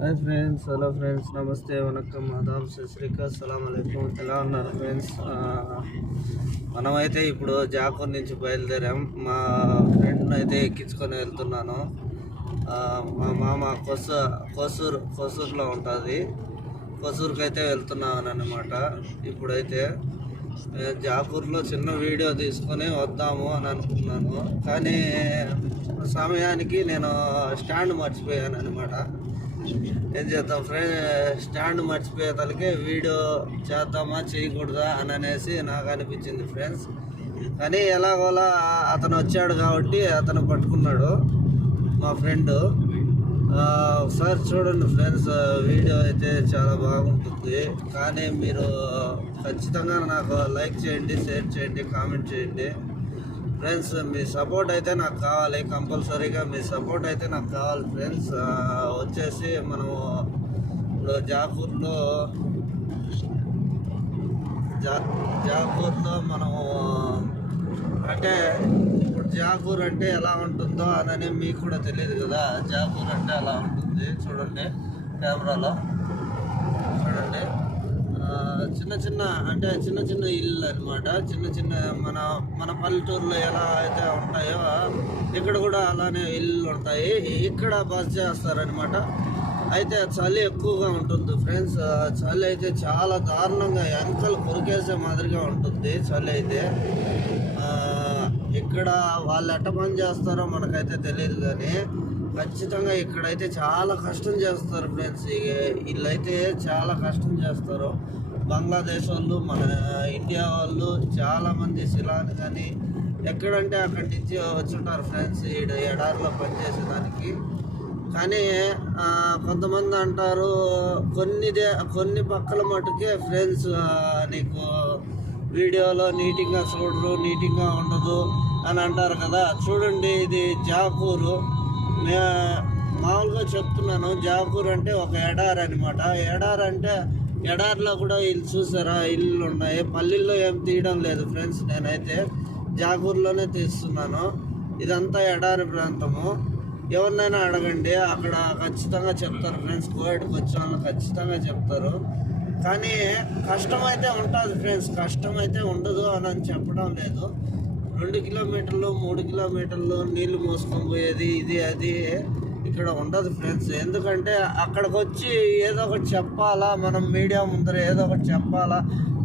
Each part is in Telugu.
హాయ్ ఫ్రెండ్స్ హలో ఫ్రెండ్స్ నమస్తే వనకం అదాం సశ్రీకా సలాం అలైకుం. ఎలా ఉన్నారు ఫ్రెండ్స్ మనమైతే ఇప్పుడు జాకూర్ నుంచి బయలుదేరాం. మా ఫ్రెండ్ని అయితే ఎక్కించుకొని వెళ్తున్నాను. మా మామ కొస కొసూరు కొసూరులో ఉంటుంది. కొసూరుకి అయితే వెళ్తున్నాను అనమాట ఇప్పుడైతే జాకూర్లో చిన్న వీడియో తీసుకొని వద్దాము అని అనుకున్నాను. కానీ సమయానికి నేను స్టాండ్ మర్చిపోయాను అనమాట ఏం చేద్దాం ఫ్రెండ్? స్టాండ్ మర్చిపోయేతలకే వీడియో చేద్దామా చేయకూడదా అని అనేసి నాకు అనిపించింది ఫ్రెండ్స్. కానీ ఎలాగోలా అతను వచ్చాడు కాబట్టి అతను పట్టుకున్నాడు మా ఫ్రెండ్. ఒకసారి చూడండి ఫ్రెండ్స్ వీడియో అయితే చాలా బాగుంటుంది. కానీ మీరు ఖచ్చితంగా నాకు లైక్ చేయండి షేర్ చేయండి కామెంట్ చేయండి. ఫ్రెండ్స్ మీ సపోర్ట్ అయితే నాకు కావాలి కంపల్సరీగా మీ సపోర్ట్ అయితే నాకు కావాలి ఫ్రెండ్స్ వచ్చేసి మనము ఇప్పుడు జాపూర్లో జా జాపూర్లో మనము అంటే ఇప్పుడు జాపూర్ అంటే ఎలా ఉంటుందో అని మీకు కూడా తెలియదు కదా. జాపూర్ అంటే ఎలా ఉంటుంది చూడండి కెమెరాలో చూడండి. చిన్న చిన్న అంటే చిన్న చిన్న ఇల్లు అనమాట చిన్న చిన్న మన మన పల్లెటూరులో ఎలా అయితే ఉంటాయో ఇక్కడ కూడా అలానే ఇల్లు ఉంటాయి. ఇక్కడ బస్ చేస్తారనమాట అయితే చలి ఎక్కువగా ఉంటుంది ఫ్రెండ్స్. చలి అయితే చాలా దారుణంగా వెనకలు కొరికేసే మాదిరిగా ఉంటుంది చలి అయితే. ఇక్కడ వాళ్ళు ఎట్ట పని చేస్తారో మనకైతే తెలియదు కానీ ఖచ్చితంగా ఇక్కడైతే చాలా కష్టం చేస్తారు ఫ్రెండ్స్ వీళ్ళైతే చాలా కష్టం చేస్తారు. బంగ్లాదేశ్ వాళ్ళు మన ఇండియా వాళ్ళు చాలామంది శిలాని కానీ ఎక్కడంటే అక్కడి నుంచి వచ్చుంటారు ఫ్రెండ్స్ ఈడ ఎడారిలో పనిచేసేదానికి. కానీ కొంతమంది అంటారు కొన్ని దే కొన్ని పక్కల మటుకే ఫ్రెండ్స్ నీకు వీడియోలో నీట్గా చూడరు నీట్గా ఉండదు అని అంటారు కదా. చూడండి ఇది జాకూరు మామూలుగా చెప్తున్నాను జాకూర్ అంటే ఒక ఎడారి అనమాట ఎడారి అంటే ఎడారిలో కూడా ఇల్లు చూసారా? ఇల్లు ఉన్నాయి. పల్లెల్లో ఏం తీయడం లేదు ఫ్రెండ్స్ నేనైతే. జాకూర్లోనే తీస్తున్నాను. ఇదంతా ఎడారి ప్రాంతము. ఎవరినైనా అడగండి అక్కడ ఖచ్చితంగా చెప్తారు ఫ్రెండ్స్. కోవిడ్కి వచ్చిన వాళ్ళు ఖచ్చితంగా చెప్తారు. కానీ కష్టమైతే ఉంటుంది ఫ్రెండ్స్. కష్టమైతే ఉండదు అని చెప్పడం లేదు. రెండు కిలోమీటర్లు మూడు కిలోమీటర్లు నీళ్ళు మోసుకొని పోయేది ఇది అది. ఇక్కడ ఉండదు ఫ్రెండ్స్. ఎందుకంటే అక్కడికి వచ్చి ఏదో ఒకటి చెప్పాలా మనం మీడియా ముందర ఏదో ఒకటి చెప్పాలా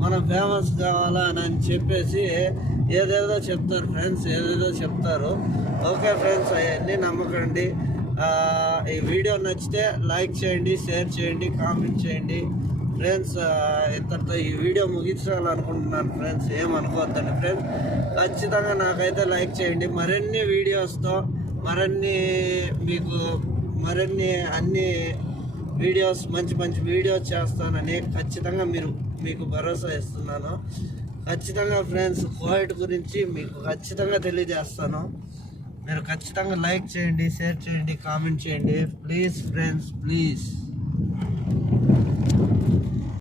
మనం ఫేమస్ కావాలా అని అని చెప్పేసి ఏదేదో చెప్తారు ఫ్రెండ్స్ ఏదేదో చెప్తారు. ఓకే ఫ్రెండ్స్ అవన్నీ నమ్మకండి. ఈ వీడియో నచ్చితే లైక్ చేయండి షేర్ చేయండి కామెంట్ చేయండి. ఫ్రెండ్స్ ఆ, ఇంతటితో ఈ వీడియో ముగించాలనుకుంటున్నాను ఫ్రెండ్స్. ఏమనుకోవద్దండి ఫ్రెండ్స్. ఖచ్చితంగా నాకైతే లైక్ చేయండి. మరిన్ని వీడియోస్తో మరిన్ని మీకు మరిన్ని అన్ని వీడియోస్ మంచి మంచి వీడియోస్ చేస్తానని ఖచ్చితంగా మీరు మీకు భరోసా ఇస్తున్నాను. ఖచ్చితంగా ఫ్రెండ్స్ కోవిడ్ గురించి మీకు ఖచ్చితంగా తెలియజేస్తాను. మీరు ఖచ్చితంగా లైక్ చేయండి షేర్ చేయండి కామెంట్ చేయండి. Please friends please.